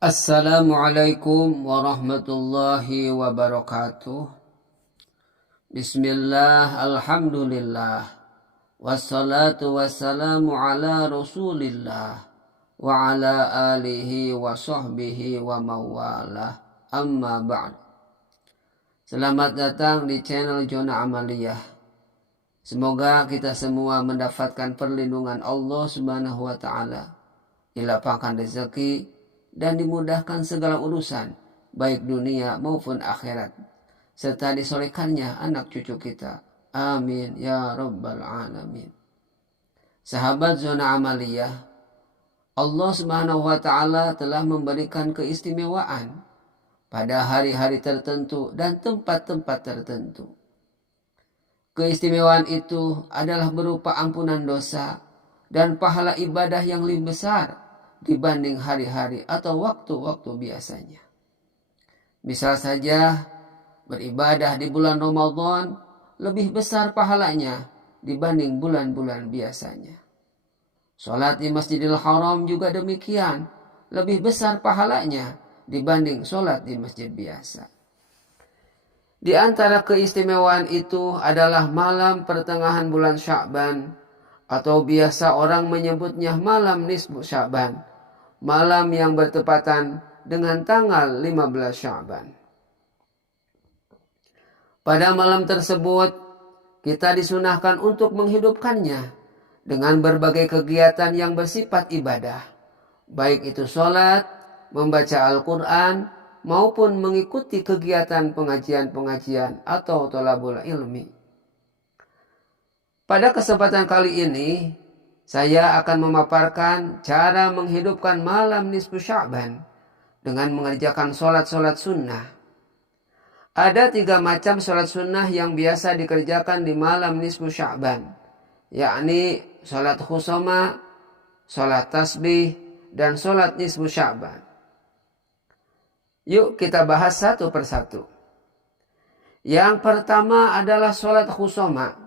Assalamualaikum warahmatullahi wabarakatuh. Bismillah, alhamdulillah, wassalatu wassalamu ala rasulillah wa ala alihi wa sahbihi wa mawalah, amma ba'd. Selamat datang di channel Zona Amaliyah. Semoga kita semua mendapatkan perlindungan Allah Subhanahu wa ta'ala, dilapangkan rezeki dan dimudahkan segala urusan, baik dunia maupun akhirat, serta disolehkannya anak cucu kita. Amin ya rabbal alamin. Sahabat Zona Amaliyah, Allah Subhanahu wa ta'ala telah memberikan keistimewaan pada hari-hari tertentu dan tempat-tempat tertentu. Keistimewaan itu adalah berupa ampunan dosa dan pahala ibadah yang lebih besar dibanding hari-hari atau waktu-waktu biasanya. Misal saja, beribadah di bulan Ramadan lebih besar pahalanya dibanding bulan-bulan biasanya. Sholat di Masjidil Haram juga demikian, lebih besar pahalanya dibanding sholat di masjid biasa. Di antara keistimewaan itu adalah malam pertengahan bulan Sya'ban, atau biasa orang menyebutnya malam nisfu Sya'ban, malam yang bertepatan dengan tanggal 15 Sya'ban. Pada malam tersebut, kita disunahkan untuk menghidupkannya dengan berbagai kegiatan yang bersifat ibadah, baik itu sholat, membaca Al-Quran, maupun mengikuti kegiatan pengajian-pengajian atau thalabul ilmi. Pada kesempatan kali ini, saya akan memaparkan cara menghidupkan malam nisfu Sya'ban dengan mengerjakan sholat-sholat sunnah. Ada 3 macam sholat sunnah yang biasa dikerjakan di malam nisfu Sya'ban, yakni sholat khusoma, sholat tasbih, dan sholat nisfu Sya'ban. Yuk kita bahas satu persatu. Yang pertama adalah sholat khusoma.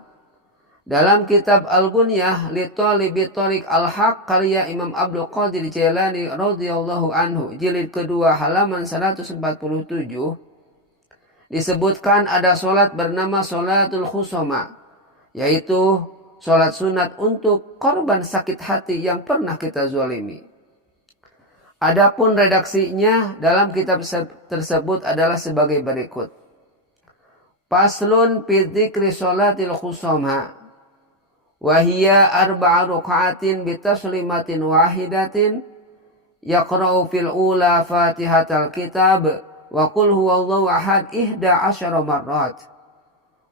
Dalam kitab Al-Ghunyah li Thalibi Thariq Al-Haq karya Imam Abdul Qadir Jailani radhiyallahu anhu, jilid kedua halaman 147, disebutkan ada sholat bernama sholatul khusoma, yaitu sholat sunat untuk korban sakit hati yang pernah kita zalimi. Adapun redaksinya dalam kitab tersebut adalah sebagai berikut. Faslun fi dzikri sholatil khusoma. Wahia arba'a ruk'atin bitaslimatin wahidatin yaqra'u fil ula fatihatal kitab wa qul huwallahu ahad 11 marrat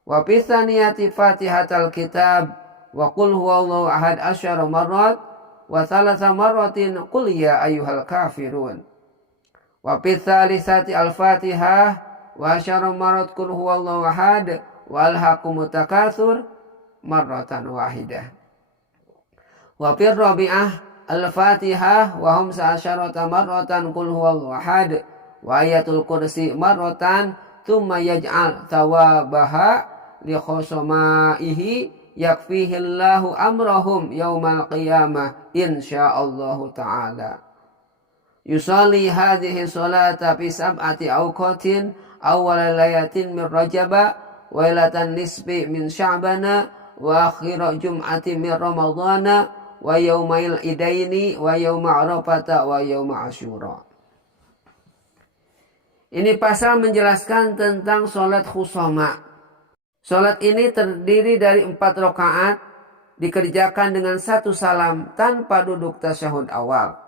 wa fi tsaniyati fatihatal kitab wa qul huwallahu ahad 10 marrat wa 3 marratin qul ya ayyuhal kafirun wa fi tsalisati al-fatihah wa 10 marrat qul huwallahu ahad wa alhaqumut takatsur marratan wahidah. Wa fir rabi'ah al-Fatihah wa hum 10 marratan qul huwallahu ahad wa ayatul kursi marratan thumma yaj'al thawabaha li khusomaihi yakfihillahu amrahum yaumal qiyamah insyaallah ta'ala. Yusalli hadhihi salata fi sab'ati awqatin awwal layatin min Rajaba wa lailatan nisfi min Sya'bana wa akhira jum'ati min ramadhana wa yaumail idaini wa yauma arafata wa yauma asyura. Ini pasal menjelaskan tentang sholat khusoma. Sholat ini terdiri dari 4 rakaat, dikerjakan dengan 1 salam tanpa duduk tasyahud awal.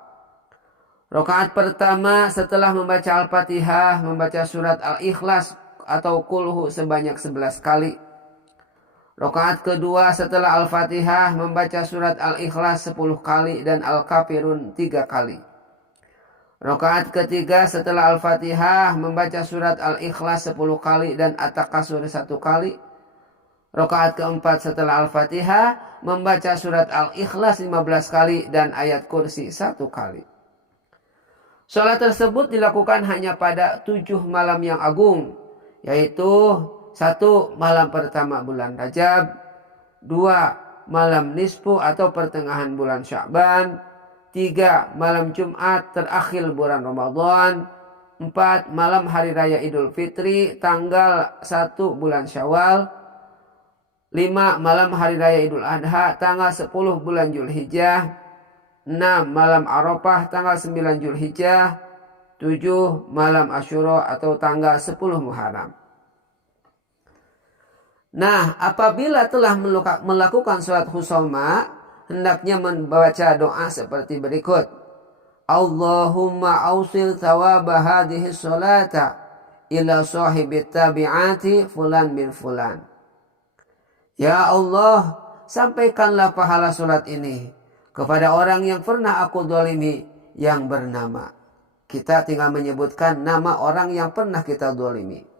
Rakaat pertama setelah membaca Al-Fatihah, membaca surat Al-Ikhlas atau kulhu sebanyak 11 kali. Rakaat kedua setelah Al-Fatihah membaca surat Al-Ikhlas 10 kali dan Al-Kafirun 3 kali. Rakaat ketiga setelah Al-Fatihah membaca surat Al-Ikhlas 10 kali dan At-Takasur 1 kali. Rakaat keempat setelah Al-Fatihah membaca surat Al-Ikhlas 15 kali dan ayat kursi 1 kali. Salat tersebut dilakukan hanya pada 7 malam yang agung, yaitu 1 malam pertama bulan Rajab, 2 malam nisfu atau pertengahan bulan Sya'ban, 3. Malam Jumat terakhir bulan Ramadan. 4. Malam Hari Raya Idul Fitri tanggal 1 bulan Syawal. 5. Malam Hari Raya Idul Adha tanggal 10 bulan Zulhijjah. 6. Malam Arafah tanggal 9 Zulhijjah. 7. Malam Asyura atau tanggal 10 Muharram. Nah, apabila telah melakukan sholat khusoma, hendaknya membaca doa seperti berikut. Allahumma ausil thawaba hadhihi sholata ila sahibi tabi'ati fulan bin fulan. Ya Allah, sampaikanlah pahala sholat ini kepada orang yang pernah aku zalimi yang bernama. Kita tinggal menyebutkan nama orang yang pernah kita zalimi.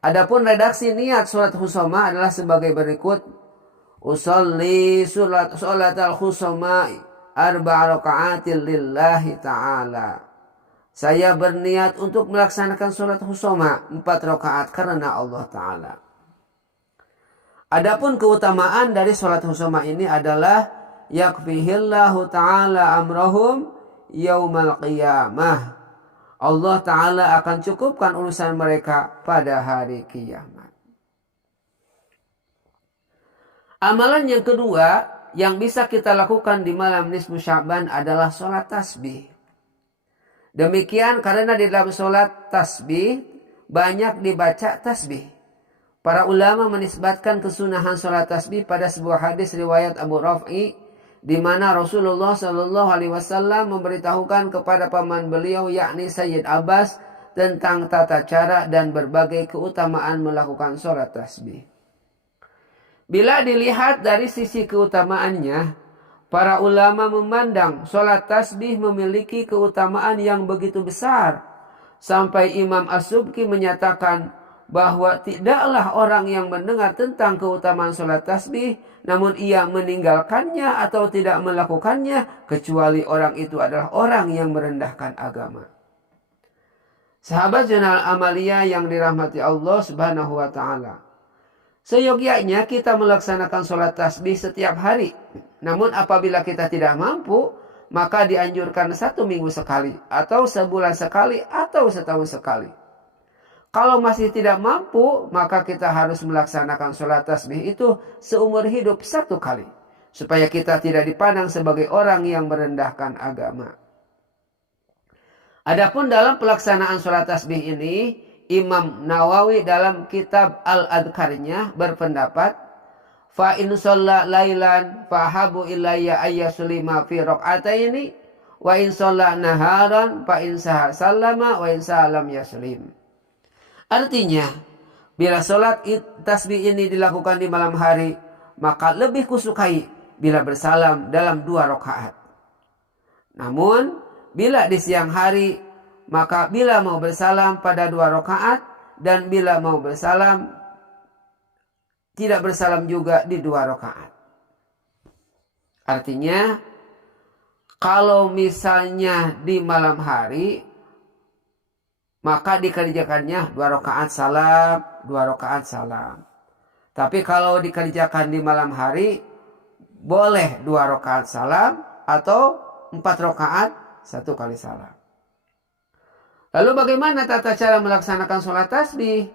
Adapun redaksi niat sholat khusoma adalah sebagai berikut. Usolli sholat al-khusoma arba'a raka'atin lillahi ta'ala. Saya berniat untuk melaksanakan sholat khusoma 4 rakaat karena Allah Ta'ala. Adapun keutamaan dari sholat khusoma ini adalah yakfihillahu ta'ala amrahum yaumal qiyamah. Allah Ta'ala akan cukupkan urusan mereka pada hari kiamat. Amalan yang kedua yang bisa kita lakukan di malam nisfu Sya'ban adalah sholat tasbih. Demikian karena di dalam sholat tasbih banyak dibaca tasbih. Para ulama menisbatkan kesunahan sholat tasbih pada sebuah hadis riwayat Abu Raf'i, di mana Rasulullah Shallallahu Alaihi Wasallam memberitahukan kepada paman beliau yakni Sayyid Abbas tentang tata cara dan berbagai keutamaan melakukan sholat tasbih. Bila dilihat dari sisi keutamaannya, para ulama memandang sholat tasbih memiliki keutamaan yang begitu besar sampai Imam As-Subki menyatakan bahwa tidaklah orang yang mendengar tentang keutamaan sholat tasbih namun ia meninggalkannya atau tidak melakukannya kecuali orang itu adalah orang yang merendahkan agama. Sahabat Zainal Amalia yang dirahmati Allah Subhanahu wa taala. Seyogyanya kita melaksanakan sholat tasbih setiap hari. Namun apabila kita tidak mampu, maka dianjurkan 1 minggu sekali atau sebulan sekali atau setahun sekali. Kalau masih tidak mampu, maka kita harus melaksanakan sholat tasbih itu seumur hidup 1 kali. Supaya kita tidak dipandang sebagai orang yang merendahkan agama. Adapun dalam pelaksanaan sholat tasbih ini, Imam Nawawi dalam kitab Al-Adhkarnya berpendapat, fa in shalla lailan fahabu ilayya ayyasulima fi raq'ataini wa in shalla naharan fa in sallama wa in salam yaslim. Artinya, bila sholat tasbih ini dilakukan di malam hari, maka lebih kusukai bila bersalam dalam 2 rakaat. Namun, bila di siang hari, maka bila mau bersalam pada 2 rakaat, dan bila mau bersalam, tidak bersalam juga di 2 rakaat. Artinya, kalau misalnya di malam hari, maka dikerjakannya 2 rakaat salam, 2 rakaat salam. Tapi kalau dikerjakan di malam hari, boleh 2 rakaat salam atau 4 rakaat 1 kali salam. Lalu bagaimana tata cara melaksanakan sholat tasbih?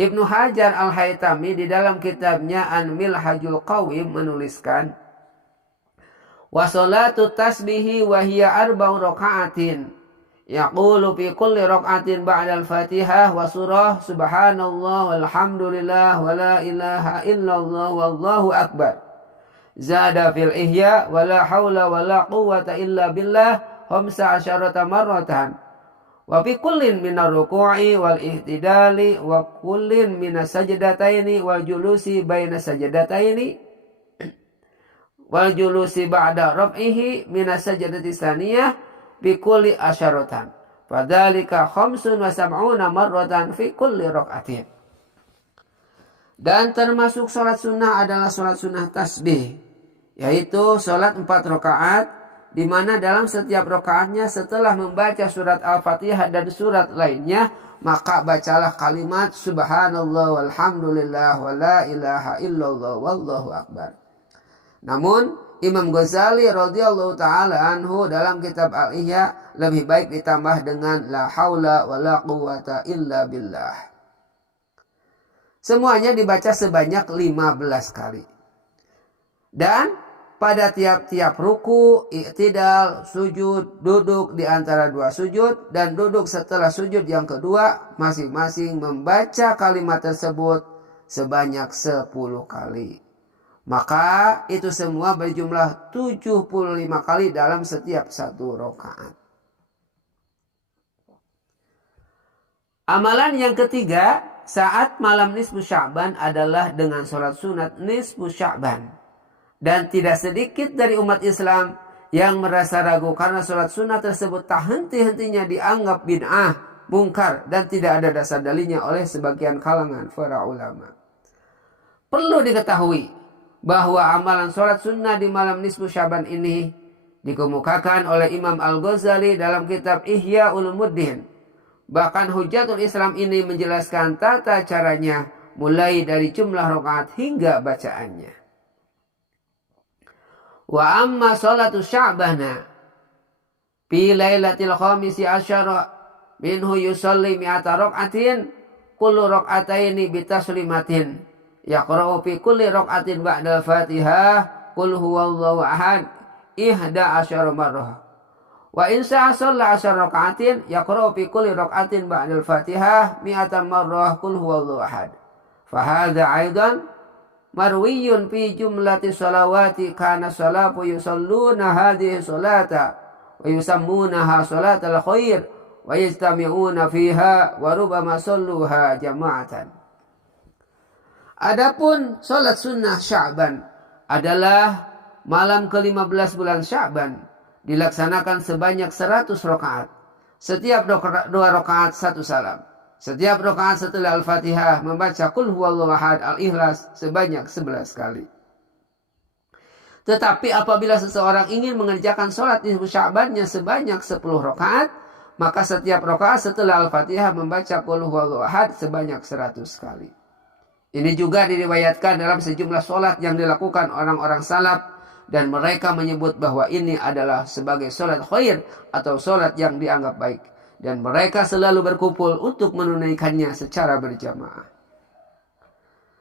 Ibnu Hajar Al-Haytami di dalam kitabnya An-Minhajul Qawim menuliskan, wa sholatu tasbihi wa hiya 4 raka'atin. Yaqulu fi kulli rak'atin ba'dal Fatihah wa surah subhanallah walhamdulillah wa la ilaha illallah wallahu akbar. Zada fil ihya wa la hawla wa la quwwata illa billah 15 marratan. Wa fi kullin minar ruku'i wal ihtidali wa kullin minas sajdataini wal julusi baina sajdataini wal julusi ba'da raf'ihi minas sajdati tsaniyah bi kulli asyaratan. Fadzalika 75 marratan fi kulli rak'atin. Dan termasuk sholat sunnah adalah sholat sunnah tasbih, yaitu sholat 4 rakaat, di mana dalam setiap rakaatnya setelah membaca surat Al-Fatihah dan surat lainnya, maka bacalah kalimat subhanallah walhamdulillah wa la ilaha illallah wallahu akbar. Namun Imam Ghazali radhiyallahu taala anhu dalam kitab Al-Ihya lebih baik ditambah dengan la haula wala quwata illa billah. Semuanya dibaca sebanyak 15 kali. Dan pada tiap-tiap ruku, i'tidal, sujud, duduk di antara dua sujud, dan duduk setelah sujud yang kedua, masing-masing membaca kalimat tersebut sebanyak 10 kali. Maka itu semua berjumlah 75 kali dalam setiap satu rakaat. Amalan yang ketiga saat malam nisfu Sya'ban adalah dengan sholat sunat nisfu Sya'ban. Dan tidak sedikit dari umat Islam yang merasa ragu karena sholat sunat tersebut tak henti-hentinya dianggap bid'ah, mungkar, dan tidak ada dasar dalilnya oleh sebagian kalangan para ulama. Perlu diketahui bahwa amalan sholat sunnah di malam nisfu Sya'ban ini dikemukakan oleh Imam Al-Ghazali dalam kitab Ihya Ulumuddin. Bahkan Hujatul Islam ini menjelaskan tata caranya mulai dari jumlah rakaat hingga bacaannya. Wa amma sholatu Sya'bana fi lailatil khamisi asyara minhu yusalli mi'ata rak'atin kullu rak'ataini bitaslimatin yaqra'u fi kulli rak'atin ba'da al-Fatihah qul huwallahu ahad 11 marrah. Wa in sha'a shalla 10 rak'atin yaqra'u fi kulli rak'atin ba'da al-Fatihah 100 marrah qul huwallahu ahad. Fa hadza aidan marwiyun fi jumlati salawati kana salafu yusalluna hadhihi salata wa yusammunaha salatal khair wa yajtami'una fiha wa rubbama salluha jama'atan. Adapun salat sunnah Sya'ban adalah malam ke-15 bulan Sya'ban, dilaksanakan sebanyak 100 rakaat. Setiap 2 rakaat 1 salam. Setiap rakaat setelah Al-Fatihah membaca Qul huwallahu ahad Al-Ikhlas sebanyak 11 kali. Tetapi apabila seseorang ingin mengerjakan sholat nisfu Sya'bannya sebanyak 10 rakaat, maka setiap rakaat setelah Al-Fatihah membaca Qul huwallahu ahad sebanyak 100 kali. Ini juga diriwayatkan dalam sejumlah sholat yang dilakukan orang-orang salaf, dan mereka menyebut bahwa ini adalah sebagai sholat khair atau sholat yang dianggap baik. Dan mereka selalu berkumpul untuk menunaikannya secara berjamaah.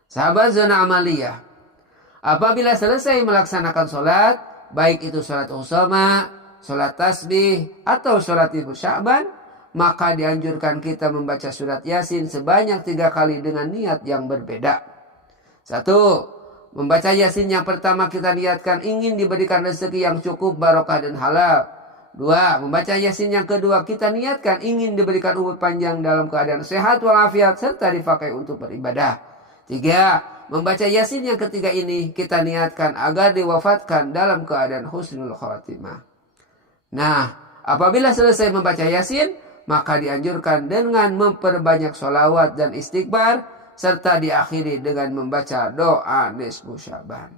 Sahabat zona amaliyah, apabila selesai melaksanakan sholat, baik itu sholat usama, sholat tasbih, atau sholat nisfu Sya'ban, maka dianjurkan kita membaca surat Yasin sebanyak 3 kali dengan niat yang berbeda. 1. Membaca Yasin yang pertama kita niatkan ingin diberikan rezeki yang cukup, barokah, dan halal. 2. Membaca Yasin yang kedua kita niatkan ingin diberikan umur panjang dalam keadaan sehat walafiat serta dipakai untuk beribadah. 3. Membaca Yasin yang ketiga ini kita niatkan agar diwafatkan dalam keadaan husnul khatimah. Nah, apabila selesai membaca Yasin, maka dianjurkan dengan memperbanyak sholawat dan istighfar serta diakhiri dengan membaca doa nisfu Sya'ban.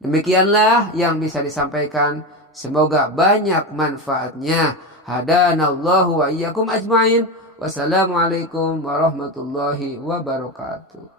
Demikianlah yang bisa disampaikan. Semoga banyak manfaatnya. Hadanallahu wa iyyakum ajma'in. Wassalamualaikum warahmatullahi wabarakatuh.